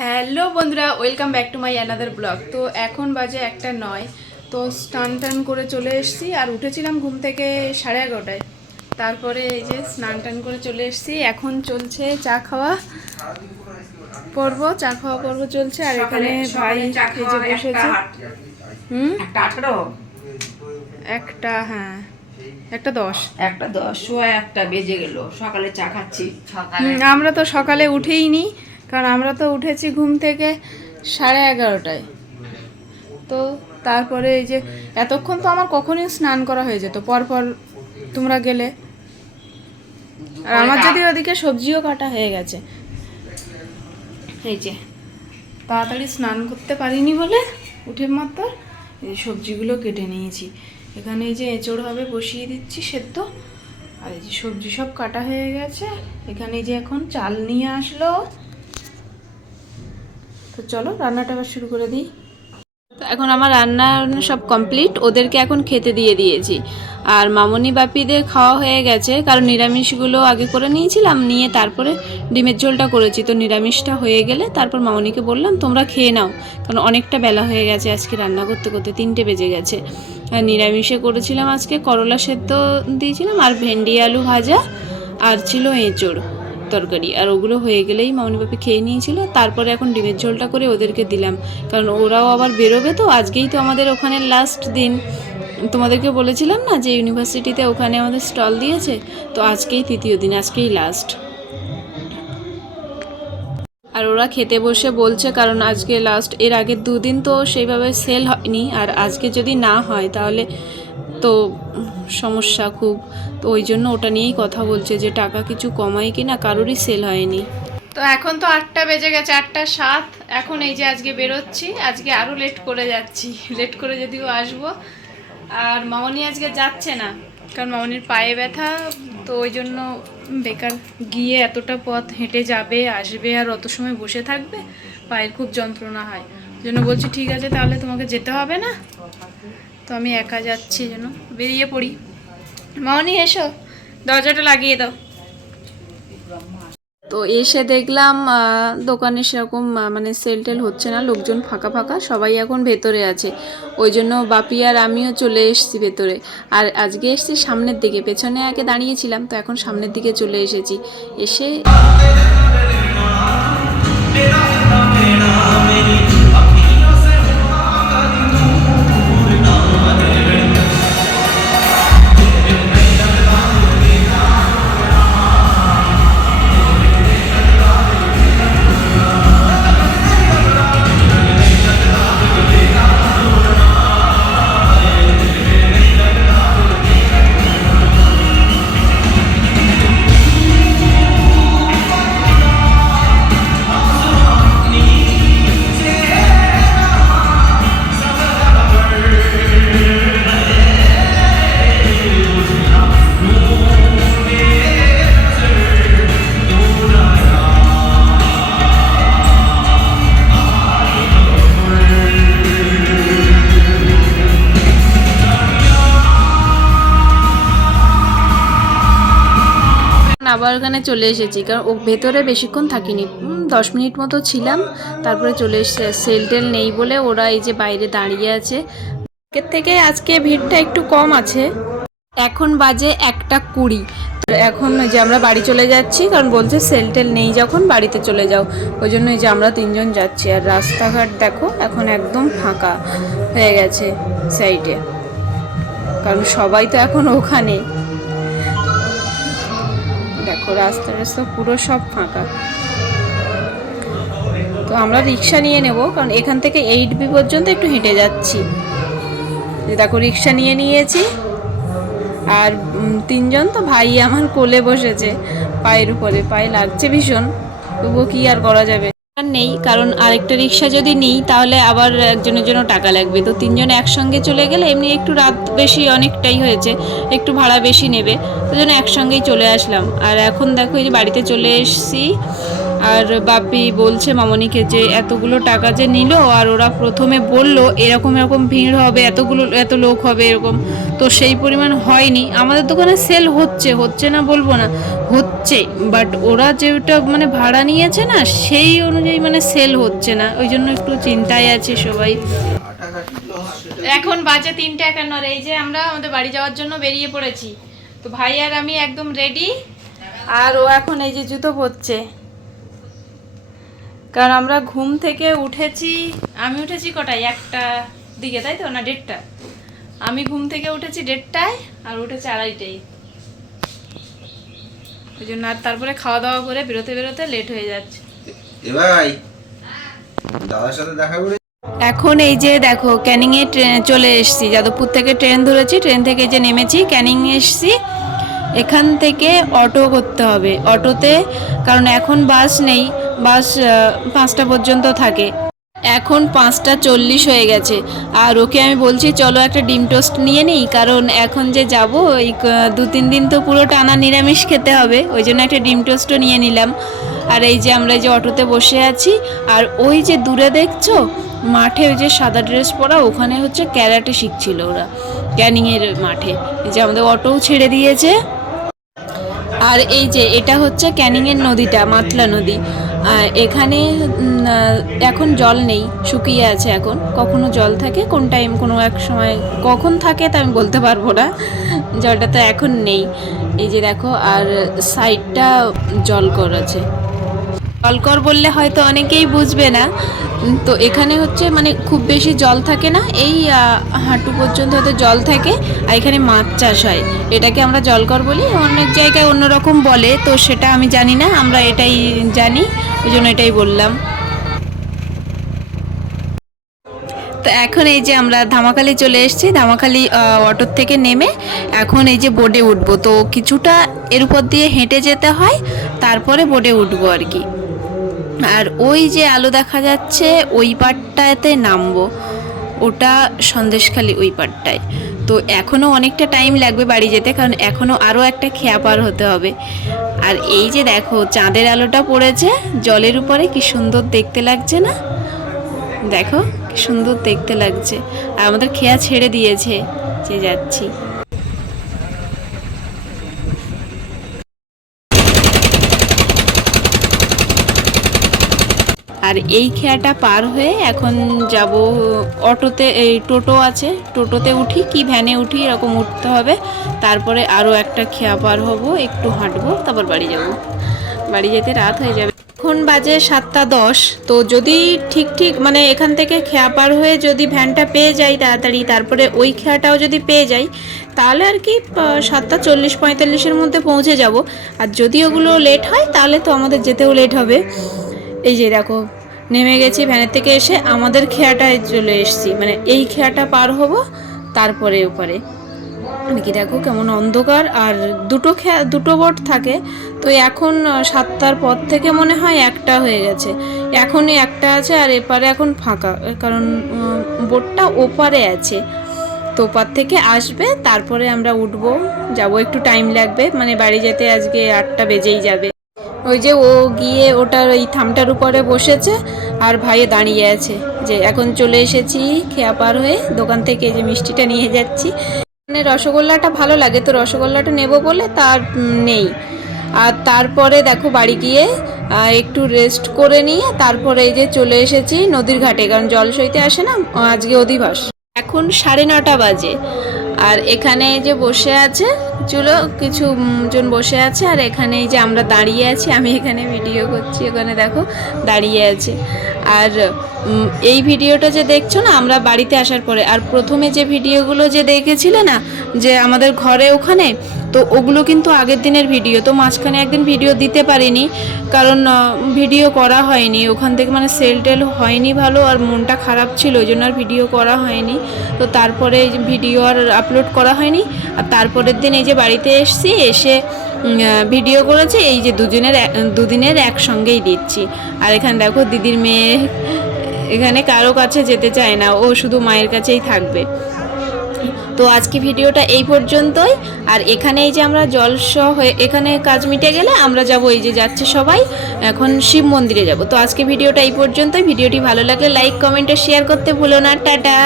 Hello বন্ধুরা, welcome back to my another blog. তো এখন বাজে 1:09। তো স্নান টান করে চলে এসেছি, আর উঠেছিলাম ঘুম থেকে 11:30টায়। তারপরে এই যে স্নান টান করে চলে এসেছি। এখন চলছে চা খাওয়া পর্ব চলছে। আর এখানে ভাই এই যে বসেছে। হ্যাঁ, 1:10 একটা বেজে গেল। সকালে চা খাচ্ছি। আমরা তো সকালে উঠেই নি, কারণ আমরা তো উঠেছি ঘুম থেকে 11:30টায়। তো তারপরে এই যে এতক্ষণ তো আমার কখনই স্নান করা হয়ে যেত, পরপর তোমরা গেলে। আর আমার যদি ওদিকে সবজিও কাটা হয়ে গেছে, এই যে তাড়াতাড়ি স্নান করতে পারিনি বলে উঠে মাত্র এই সবজিগুলো কেটে নিয়েছি। এখানে এই যে এঁচড় হবে, বসিয়ে দিচ্ছি সেদ্ধ। আর এই যে সবজি সব কাটা হয়ে গেছে। এখানে এই যে এখন চাল নিয়ে আসলো। তো চলো রান্নাটা আবার শুরু করে দিই। তো এখন আমার রান্না সব কমপ্লিট, ওদেরকে এখন খেতে দিয়ে দিয়েছি। আর মামনি বাপিদের খাওয়া হয়ে গেছে, কারণ নিরামিষগুলো আগে করে নিয়েছিলাম, নিয়ে তারপরে ডিমের ঝোলটা করেছি। তো নিরামিষটা হয়ে গেলে তারপর মামনিকে বললাম তোমরা খেয়ে নাও, কারণ অনেকটা বেলা হয়ে গেছে আজকে রান্না করতে করতে, 3টে বেজে গেছে। আর নিরামিষে করেছিলাম আজকে করলা সেদ্ধ দিয়েছিলাম, আর ভেন্ডি আলু ভাজা, আর ছিল এঁচড় তরকারি। আর ওগুলো হয়ে গেলেই মামনি বাপি খেয়ে নিয়েছিল। তারপরে এখন ডিমের ঝোলটা করে ওদেরকে দিলাম, কারণ ওরাও আবার বেরোবে। তো আজকেই তো আমাদের ওখানে লাস্ট দিন, তোমাদেরকে বলেছিলাম না যে ইউনিভার্সিটিতে ওখানে আমাদের স্টল দিয়েছে। তো আজকেই 3য় দিন, আজকেই লাস্ট। আর ওরা খেতে বসে বলছে, কারণ আজকে লাস্ট। এর আগের 2 দিন তো সেইভাবে সেল হয়নি, আর আজকে যদি না হয় তাহলে তো সমস্যা খুব। তো ওই জন্য ওটা নিয়েই কথা বলছে যে টাকা কিছু কমায় কি না, কারোরই সেল হয়নি। তো এখন তো 8টা বেজে গেছে, 8:07। এখন এই যে আজকে বেরোচ্ছি, আজকে আরও লেট করে যাচ্ছি, লেট করে যদিও আসবো। আর মামনি আজকে যাচ্ছে না, কারণ মামনির পায়ে ব্যথা। তো ওই জন্য বেকার গিয়ে এতটা পথ হেঁটে যাবে আসবে, আর অত সময় বসে থাকবে, পায়ের খুব যন্ত্রণা হয়। ওই জন্য বলছি ঠিক আছে তাহলে তোমাকে যেতে হবে না, তো আমি একা যাচ্ছি, যেন বেরিয়ে পড়ি। মামনি এসো, দরজাটা লাগিয়ে দাও। তো এসে দেখলাম দোকানে সেরকম মানে সেল টেল হচ্ছে না, লোকজন ফাঁকা ফাঁকা, সবাই এখন ভেতরে আছে। ওই জন্য বাপি আর আমিও চলে এসেছি ভেতরে। আর আজকে এসেছি সামনের দিকে, পেছনে আগে দাঁড়িয়েছিলাম, তো এখন সামনের দিকে চলে এসেছি। এসে আবার ওখানে চলে এসেছি, কারণ ও ভেতরে বেশিক্ষণ থাকিনি, 10 মিনিট মতো ছিলাম, তারপরে চলে এসেছে। সেল টেল নেই বলে ওরা এই যে বাইরে দাঁড়িয়ে আছে। আগের থেকে আজকে ভিড়টা একটু কম আছে। এখন বাজে 1:20। এখন ওই যে আমরা বাড়ি চলে যাচ্ছি, কারণ বলছে সেল টেল নেই যখন বাড়িতে চলে যাও। ওই জন্য এই যে আমরা 3জন যাচ্ছি। আর রাস্তাঘাট দেখো এখন একদম ফাঁকা হয়ে গেছে সাইডে, কারণ সবাই তো এখন ওখানে। দেখো রাস্তা পুরো সব ফাঁকা। তো আমরা রিক্সা নিয়ে নেব, কারণ এখান থেকে 8B পর্যন্ত একটু হেঁটে যাচ্ছি। দেখো রিক্সা নিয়ে নিয়েছি। আর 3জন তো, ভাই আমার কোলে বসেছে, পায়ের উপরে, পায়ে লাগছে ভীষণ, তবুও কি আর করা যাবে, নেই। কারণ আরেকটা রিক্সা যদি নিই তাহলে আবার একজনের জন্য টাকা লাগবে। তো 3জন একসঙ্গে চলে গেলে, এমনি একটু রাত বেশি অনেকটাই হয়েছে, একটু ভাড়া বেশি নেবে, ওই জন্য একসঙ্গেই চলে আসলাম। আর এখন দেখো এই যে বাড়িতে চলে এসেছি। আর বাপি বলছে মামনিকে যে এতগুলো টাকা যে নিল, আর ওরা প্রথমে বলল এরকম এরকম ভিড় হবে, এত লোক হবে এরকম, তো সেই পরিমাণ হয়নি। আমাদের দোকানে সেল হচ্ছে না বলবো না, হচ্ছে, বাট ওরা যেটা মানে ভাড়া নিয়েছে না সেই অনুযায়ী মানে সেল হচ্ছে না, ওই জন্য একটু চিন্তায় আছে সবাই। এখন বাজে 3:51, আর এই যে আমরা আমাদের বাড়ি যাওয়ার জন্য বেরিয়ে পড়েছি। তো ভাই আর আমি একদম রেডি, আর ও এখন এই যে জুতো পরছে, কারণ আমরা ঘুম থেকে উঠেছি। আমি উঠেছি কটায়, 1টা দিকে, তাই তো না 1:30? আমি ঘুম থেকে উঠেছি 1:30টায়, আর উঠেছে 2:30টায়। ওই জন্য আর তারপরে খাওয়া দাওয়া করে বেরোতে বেরোতে লেট হয়ে যাচ্ছে। এ ভাই, দাদার সাথে দেখা করে এখন এই যে দেখো ক্যানিংয়ে চলে এসেছি, যাদবপুর থেকে ট্রেন ধরেছি, ট্রেন থেকে যে নেমেছি ক্যানিং এসেছি। এখান থেকে অটো করতে হবে, অটোতে, কারণ এখন বাস নেই, বাস 5টা পর্যন্ত থাকে। এখন 5:40 হয়ে গেছে, আর ওকে আমি বলছি চলো একটা ডিম টোস্ট নিয়ে নিই, কারণ এখন যে যাব এই 2-3 দিন তো পুরো টানা নিরামিষ খেতে হবে, ওই জন্য একটা ডিম টোস্টও নিয়ে নিলাম। আর এই যে আমরা এই যে অটোতে বসে আছি, আর ওই যে দূরে দেখছো মাঠে ওই যে সাদা ড্রেস পরা, ওখানে হচ্ছে ক্যারাটে শিখছিল ওরা, ক্যানিংয়ের মাঠে। এই যে আমাদের অটোও ছেড়ে দিয়েছে। আর এই যে এটা হচ্ছে ক্যানিংয়ের নদীটা, মাতলা নদী। এখানে এখন জল নেই, শুকিয়ে আছে এখন, কখনো জল থাকে, কোন টাইম কোনো এক সময় কখন থাকে তা আমি বলতে পারবো না, জলটা তো এখন নেই। এই যে দেখো, আর সাইডটা জলকর আছে। জলকর বললে হয়তো অনেকেই বুঝবে না, তো এখানে হচ্ছে মানে খুব বেশি জল থাকে না, এই হাঁটু পর্যন্ত হয়তো জল থাকে, আর এখানে মাছ চাষ হয়, এটাকে আমরা জলকর বলি, অনেক জায়গায় অন্যরকম বলে, তো সেটা আমি জানি না, আমরা এটাই জানি, ওই জন্য এটাই বললাম। তো এখন এই যে আমরা ধামাখালি চলে এসেছি, ধামাখালি অটোর থেকে নেমে এখন এই যে বোটে উঠবো, তো কিছুটা এর উপর দিয়ে হেঁটে যেতে হয়, তারপরে বোটে উঠবো আর কি। আর ওই যে আলো দেখা যাচ্ছে ওই পাড়টাতে নামবো, ওটা সন্দেশখালি ওই পাড়টায়। তো এখনও অনেকটা টাইম লাগবে বাড়ি যেতে, কারণ এখনও আরও একটা খেয়া পার হতে হবে। আর এই যে দেখো চাঁদের আলোটা পড়েছে জলের উপরে, কি সুন্দর দেখতে লাগছে না? দেখো কি সুন্দর দেখতে লাগছে, আর আমাদের খেয়া ছেড়ে দিয়েছে, যে যাচ্ছি। আর এই খেয়াটা পার হয়ে এখন যাব অটোতে, এই টোটো আছে, টোটোতে উঠি কি ভ্যানে উঠি, এরকম উঠতে হবে, তারপরে আরও একটা খেয়া পার হব, একটু হাঁটবো, তারপর বাড়ি যাব। বাড়ি যেতে রাত হয়ে যাবে। এখন বাজে 7:10, তো যদি ঠিক মানে এখান থেকে খেয়া পার হয়ে যদি ভ্যানটা পেয়ে যাই তাড়াতাড়ি, তারপরে ওই খেয়াটাও যদি পেয়ে যাই, তাহলে আর কি 7:40-45-এর মধ্যে পৌঁছে যাব। আর যদি ওগুলো লেট হয় তাহলে তো আমাদের যেতেও লেট হবে। এই যে দেখো নেমে গেছি ভ্যানের থেকে, এসে আমাদের খেয়াটায় চলে এসেছি, মানে এই খেয়াটা পার হব, তারপরে ওপারে কি দেখো কেমন অন্ধকার, আর দুটো বোট থাকে, তো এখন 7টার পর থেকে মনে হয় একটা হয়ে গেছে, এখনই একটা আছে, আর এপারে এখন ফাঁকা, কারণ বোটটা ওপারে আছে, তো ওপার থেকে আসবে, তারপরে আমরা উঠবো, যাব, একটু টাইম লাগবে, মানে বাড়ি যেতে আজকে 8টা বেজেই যাবে। ওই যে ও গিয়ে ওটার ওই থামটার উপরে বসেছে, আর ভাইয়ে দাঁড়িয়ে আছে, যে এখন চলে এসেছি খেয়া পার হয়ে, দোকান থেকে যে মিষ্টিটা নিয়ে যাচ্ছি, মানে রসগোল্লাটা ভালো লাগে, তো রসগোল্লাটা নেব বলে তার নেই। আর তারপরে দেখো বাড়ি গিয়ে একটু রেস্ট করে নিয়ে তারপরে এই যে চলে এসেছি নদীর ঘাটে, কারণ জল সইতে আসে না, আজকে অধিবাস। এখন 9:30 বাজে, আর এখানে যে বসে আছে চলো কিছু জন বসে আছে, আর এখানে এই যে আমরা দাঁড়িয়ে আছি, আমি এখানে ভিডিও করছি, ওখানে দেখো দাঁড়িয়ে আছে। আর এই ভিডিওটা যে দেখছো না আমরা বাড়িতে আসার পরে, আর প্রথমে যে ভিডিওগুলো যে দেখেছিলে না যে আমাদের ঘরে ওখানে, তো ওগুলো কিন্তু আগের দিনের ভিডিও, তো মাঝখানে একদিন ভিডিও দিতে পারিনি, কারণ ভিডিও করা হয়নি, ওখান থেকে মানে সেল টেল হয়নি ভালো, আর মনটা খারাপ ছিল, ওই জন্য আর ভিডিও করা হয়নি, তো তারপরে ভিডিও আর আপলোড করা হয়নি। আর তারপরের দিন এই যে বাড়িতে এসেছি, এসে ভিডিও করেছি, এই যে দুদিনের একসঙ্গেই দিচ্ছি। আর এখানে দেখো দিদির মেয়ে এখানে কারো কাছে যেতে চায় না, ও শুধু মায়ের কাছেই থাকবে। তো আজকে ভিডিওটা এই পর্যন্তই, আর এখানে এই যে আমরা জলসহ হয়ে এখানে কাজ মিটে গেলে আমরা যাব, এই যে যাচ্ছে সবাই এখন শিব মন্দিরে যাব। তো আজকে ভিডিওটা এই পর্যন্তই, ভিডিওটি ভালো লাগলে লাইক কমেন্ট ও শেয়ার করতে ভুলো না, টাটা।